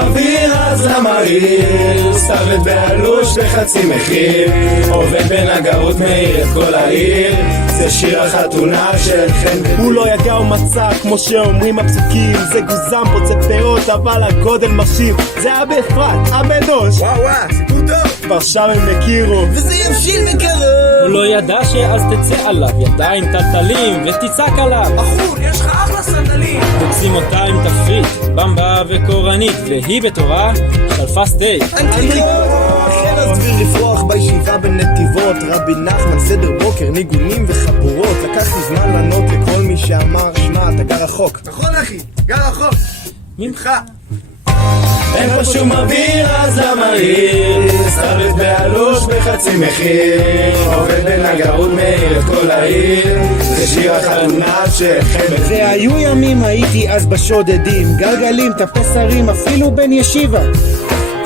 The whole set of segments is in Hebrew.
אוויר אז למהיר, סתוות בעלוש בחצי מחיר, עובד בנגרות מאיר את כל העיר, זה שיר החתונה של חן. הוא לא יגע ומצא כמו שאומרים הפסוקים, זה גוזם פוצע פאות אבל הגודל מרשים, זה היה באפרת, הבנוש. וואו, סיפור טוב. כבר שם הם הכירו וזה יבשיל מקרוב. הוא לא ידע שאז תצא עליו ידיים טלטלים ותצעק עליו, בחור, יש לך אחלה סנדלים. תוקסים אותה עם תפריט, במבה וקורנית, והיא בתורה שלפה סטייק. החל הסביר לפרוח בישיבה בנתיבות, רבי נחמן סדר בוקר, ניגונים וחבורות. לקח לי זמן לענות לכל מי שאמר, שמע, אתה גר רחוק. נכון אחי, גר רחוק ממך. אין פה שום אוויר אז למהיר, סתוות בעלוש בחצי מחיר, עובד בנגרות מאיר את כל העיר, זה שיר החתונה של חן. זה היו ימים, הייתי אז בשודדים, גלגלים, תפסרים, אפילו בן ישיבה.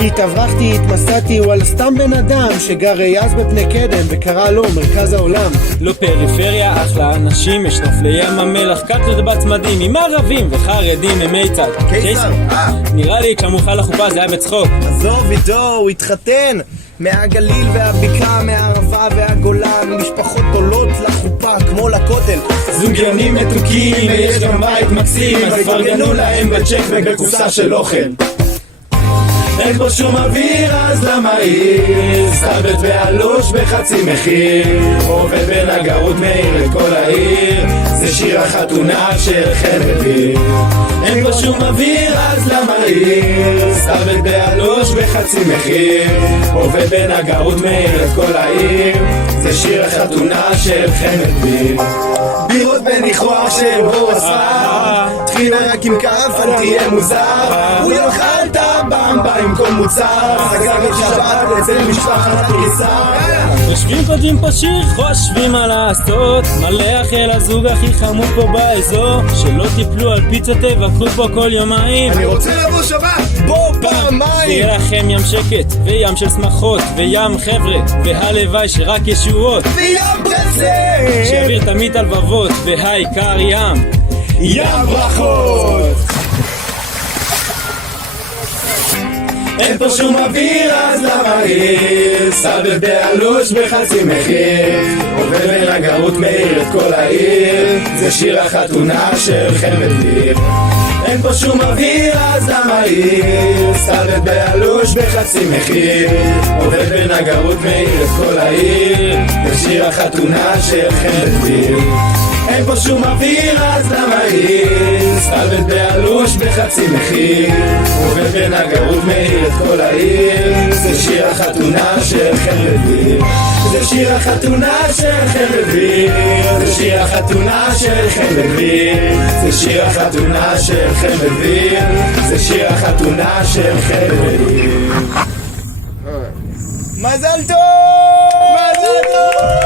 התאברחתי, התמסעתי, וואלה סתם בן אדם שגר אז בפני קדם וקרא לו מרכז העולם. לא פריפריה, אחלה אנשים, יש נוף לים המלח, קטלות בצמדים עם ערבים וחרדים הם מיצד. קיסר, נראה לי כשמוכל לחופה זה היה בצחוק. עזוב איתו, הוא התחתן מהגליל והבקעה, מהערבה והגולן, משפחות עולות לחופה כמו לכותל, זוגיינים מתוקים ויש גם בית מקסים, אז פרגנו להם בצ'ק ובקופסה של אוכל. אין פה שום אוויר אז למהיר, סתוות בעלוש בחצי מחיר, עובד בנגרות מאיר את כל העיר, זה שיר החתונה של חן ודביר. אין פה שום אוויר אז למהיר, סתוות בעלוש בחצי מחיר, עובד בנגרות מאיר את כל העיר, זה שיר החתונה של חן ודביר. בירות בניחוח שבו עשה, תחילה רק עם כף אל תהיה מוזר, הוא יאכל את הבמבה עם כל מוצר, סגר את שבת אצל משפחת הקיסר. יושבים כותבים פה שיר, חושבים מה לעשות, מלא אחל הזוג הכי חמוד פה באזור, שלא טיפלו על פיצה תבקרו פה כל יומיים. אני רוצה לבוא שבת, בוא פעמיים. יהיה לכם ים שקט וים של שמחות וים חבר'ה, והלוואי שרק ישועות, וים ברצה שאוויר תמיד על לבבות, והעיקר ים ברכות. אין פה שום אוויר אז למהיר, סתוות בעלוש בחצי מחיר, עובד בנגרות מאיר את כל העיר, זה שיר החתונה של חן ודביר. אין פה שום אוויר אז למהיר, סתוות בעלוש בחצי מחיר, עובד בנגרות מאיר את כל העיר, זה שיר החתונה של חן ודביר. אין פה שום אוויר אז למהיר, סתוות בעלוש בחצי מחיר, עובד בנגרות מאיר את כל העיר, זה שיר החתונה של חן ודביר. זה שיר החתונה של חן ודביר, זה שיר החתונה של חן ודביר, זה שיר החתונה של חן ודביר, זה שיר החתונה של חן ודביר. מזל טוב! מזל טוב!